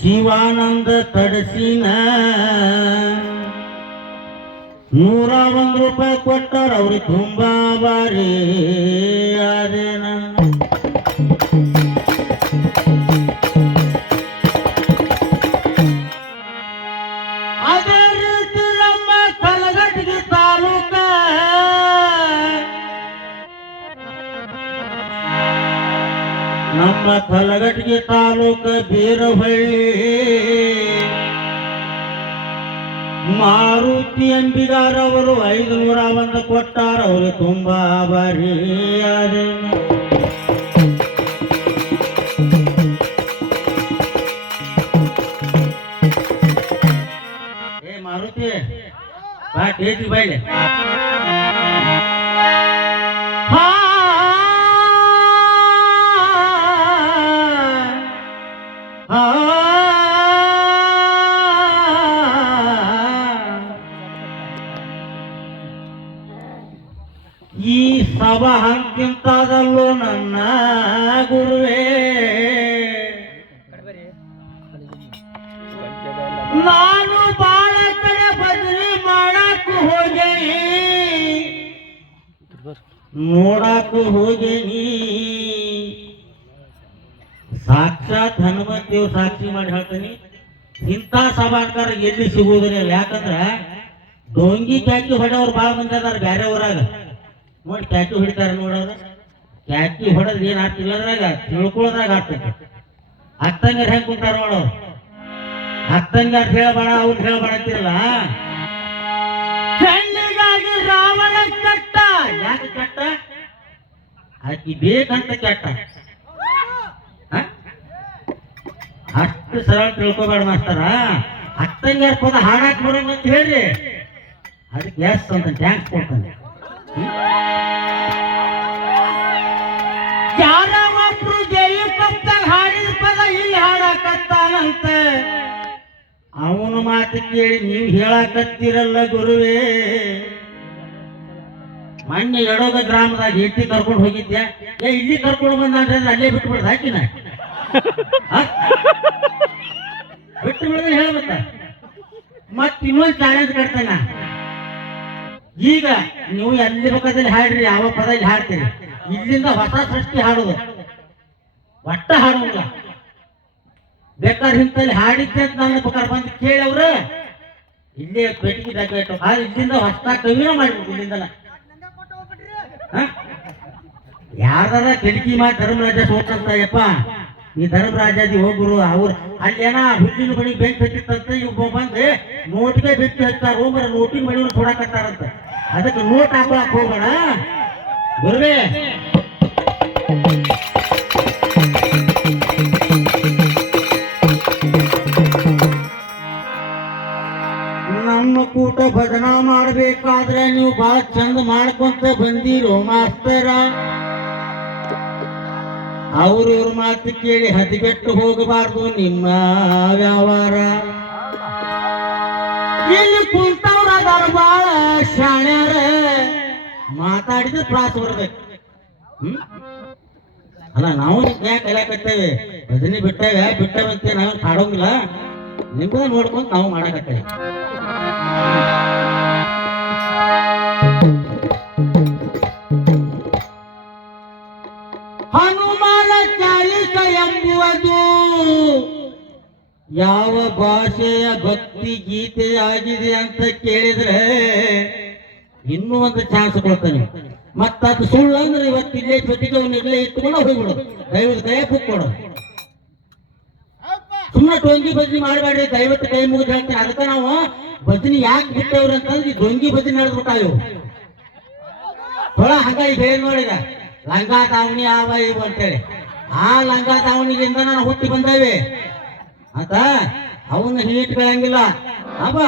ಶಿವಾನಂದ ತಡಸಿನ 101 ರೂಪಾಯಿ ಕೊಟ್ಟಾರ ಅವ್ರಿಗೆ ತುಂಬಾ ಬಾರಿ ಆದೇನ ಅದೇ ರೀತಿ ನಮ್ಮ ಕಲಘಟಗಿ ತಾಲೂಕ ಬೀರಹಳ್ಳಿ ಮಾರುತಿ ಅಂಬಿಗಾರವರು 501 ಕೊಟ್ಟಾರ ಅವರು ತುಂಬಾ ಆಭಾರಿ ಮಾರುತಿ ಬಾ ಟೇಟಿ ಬೈಲೆ ಈ ಸಭಾ ಹಂಗಿಂತಾದಲ್ಲೋ ನನ್ನ ಗುರುವೇ ನಾನು ಬಾಳ ಕಡೆ ಬದಲಿ ಮಾಡಾಕು ಹೋಗೇನಿ ನೋಡಾಕು ಹೋಗೇನಿ ಸಾಕ್ಷಾತ್ ಹನುಮಂತೇವ್ ಸಾಕ್ಷಿ ಮಾಡಿ ಹೇಳ್ತೀನಿ ಇಂಥ ಸಭಾಂಕಾರ ಎಲ್ಲಿ ಸಿಗುವುದಿಲ್ಲ ಯಾಕಂದ್ರ ಡೊಂಗಿ ಕ್ಯಾಕಿ ಹೊಡೆಯವ್ರು ಬಾಳ ಮಂದಿ ಅದಾರ ಬ್ಯಾರೆ ಊರಾಗ ನೋಡಿ ಕ್ಯಾಕಿ ಹೊಡಿತಾರ ನೋಡವ್ರ ಕ್ಯಾಕಿ ಹೊಡೆದ್ ಏನ್ ಆಗ್ತಿಲ್ಲ ಅದ್ರಾಗ ತಿಳ್ಕೊಳ್ಳೋದ್ರಾಗ ಆಗ್ತೈತಿ ಅತ್ತಂಗಾರ ಹೆಂಗ್ ಕುಂತಾರ ನೋಡವ್ರು ಅತ್ತಂಗಾರ ಹೇಳಬೇಡ ಅವ್ರು ಹೇಳಬೇಡ ಅಂತಿರಲ್ಲ ಹೆಣ್ಣಿಗಾಗಿ ರಾವಣ ಕೆಟ್ಟ ಯಾಕೆ ಕೆಟ್ಟ ಆಕಿ ಬೇಕಂತ ಕೆಟ್ಟ ಅಷ್ಟು ಸರಳ ತಿಳ್ಕೊಬೇಡ ಮಾಸ್ತಾರ ಅತ್ತಂಗಾರ ಪದ ಹಾಡಾಕ್ ಬರೋಂಗ ಅಂತ ಹೇಳ್ರಿ ಅದಕ್ಕೆ ಎಸ್ ಅಂತ ಟ್ಯಾಂಕ್ಸ್ ಕೊಡ್ತಾನೆ ಯಾರೊಬ್ರು ದೇವಿ ಪಕ್ಕದಾಗ ಹಾಡಿದ ಪದ ಇಲ್ಲಿ ಹಾಡಾಕತ್ತಾನಂತ ಅವನ ಮಾತು ಕೇಳಿ ನೀವು ಹೇಳಾಕತ್ತೀರಲ್ಲ ಗುರುವೇ ಮೊನ್ನೆ ಎಡೋದ ಗ್ರಾಮದಾಗ ಎತ್ತಿ ಕರ್ಕೊಂಡು ಹೋಗಿದ್ದೆ ಇಲ್ಲಿ ಕರ್ಕೊಂಡು ಬಂದ್ರೆ ಅಲ್ಲೇ ಬಿಟ್ಬಿಡ್ದು ಹಾಕಿನ ಬಿಟ್ಟು ಬಿಡೋದು ಹೇಳ್ಬೇಕ ಮತ್ ಇನ್ನೊಂದು ಚಾಲೆಂಜ್ ಕಟ್ತಾನ ಈಗ ನೀವು ಎಲ್ಲಿ ಬೇಕಾದಲ್ಲಿ ಹಾಡ್ರಿ ಯಾವ ಪದ ಇಲ್ಲಿ ಹಾಡ್ತೀರಿ ಇಲ್ಲಿಂದ ಹೊಸ ಸೃಷ್ಟಿ ಹಾಡುದು ಒಟ್ಟ ಹಾಡುವುದಿಲ್ಲ ಬೇಕಾದ್ರೆ ಇಂತಲ್ಲಿ ಹಾಡಿದ್ದೆ ಅಂತ ನನ್ನ ಪ್ರಕಾರ ಬಂದು ಕೇಳಿ ಅವ್ರ ಇಲ್ಲೇ ಪೆಟ್ಟಿಗೆ ಬೇಕಾಯ್ತು ಇಲ್ಲಿಂದ ಹೊಸ ಕವಿನ ಮಾಡ್ಬೇಕು ಇಲ್ಲಿಂದಲ್ಲ ಯಾರ ಕೆಣಕಿ ಮಾಡಿ ಧರ್ಮರಾಜ ಸೋತಂತ ಯಪ್ಪ ಈ ಧರ್ಮರಾಜಾದಿ ಹೋಗುರು ಅವ್ರು ಅಲ್ಲೇನ ಹುಟ್ಟಿನ ಬಳಿ ಬೆಂಕಿ ಹತ್ತಿತ್ತಂತ ಇವ್ ಬಂದು ನೋಟಿಗೆ ಬೆಂಕಿ ಹಚ್ತಾರ ಹೋಗ್ರ ನೋಟಿನ ಬಳಿ ಕೊಡಾಕತ್ತಾರಂತ ಅದಕ್ಕೆ ನೋಟ್ ಹಾಕೊಳಕ್ ಹೋಗೋಣ ಗುರುವೇ ನಮ್ಮ ಕೂಟ ಭಜನಾ ಮಾಡ್ಬೇಕಾದ್ರೆ ನೀವು ಬಹಳ ಚಂದ ಮಾಡ್ಕೊಂತ ಬಂದಿರೋ ಮಾಸ್ತರ ಅವ್ರ ಮಾತು ಕೇಳಿ ಹದಿಗೆಟ್ಟು ಹೋಗಬಾರ್ದು ನಿಮ್ಮ ವ್ಯವಹಾರ ಇಲ್ಲಿ ಕುಂತವ್ರ ಅದಾರ ಬಾಳ ಶಾಣ್ಯಾರ ಮಾತಾಡಿದ್ರೆ ಪ್ರಾಸ ಬರ್ಬೇಕು ಅಲ್ಲ ನಾವು ಯಾಕೆ ಕಲಿಯಾಕತ್ತೇವೆ ಭಜನೆ ಬಿಟ್ಟವಂತೆ ನಾವು ಕಾಡೋಂಗಿಲ್ಲ ನಿಮ್ಗೆ ನೋಡ್ಕೊಂತ ನಾವು ಮಾಡಕತ್ತೇವೆ ಹನುಮಾನ ಚಾಲಿಸ ಎಂಬುವುದು ಯಾವ ಭಾಷೆಯ ಭಕ್ತಿ ಗೀತೆ ಆಗಿದೆ ಅಂತ ಕೇಳಿದ್ರೆ ಇನ್ನೂ ಒಂದು ಚಾನ್ಸ್ ಕೊಡ್ತಾನೆ ಮತ್ತ ಅದು ಸುಳ್ಳು ಅಂದ್ರೆ ಇವತ್ತು ಇಲ್ಲೇ ಜೊತೆಗೆ ಅವನ್ನೆಲ್ಲ ಇಟ್ಕೊಂಡು ಹೋಗ್ಬಿಡು ದಯವಿಟ್ಟು ದಯ ಕೊಡು ಸುಮ್ಮನೆ ಡೊಂಗಿ ಭಜನೆ ಮಾಡಬೇಡ್ರಿ ದಯವಿಟ್ಟು ಕೈ ಮುಗಿದು ಹೇಳ್ತೀನಿ ಅದಕ್ಕೆ ನಾವು ಭಜನೆ ಯಾಕೆ ಬಿಟ್ಟವ್ರಿ ಅಂತಂದ್ರೆ ಈ ಡೊಂಗಿ ಭಜನೆ ನಡೆದ್ಬಿಟ್ಟಾವು ಥೋಳ ಹಂಗಾಗಿ ಬೇರೆ ನೋಡಿದ ಲಂಗ ದಾವಣಿ ಆವ ಇವು ಅಂತೇಳಿ ಆ ಲಂಗ ದಾವಣಿಗಿಂದ ನಾನು ಹುಟ್ಟಿ ಬಂದೇವೆ ಅಂತ ಅವನ್ನ ಹಿಟ್ಟಿಗಳಂಗಿಲ್ಲ ಅಬ್ಬ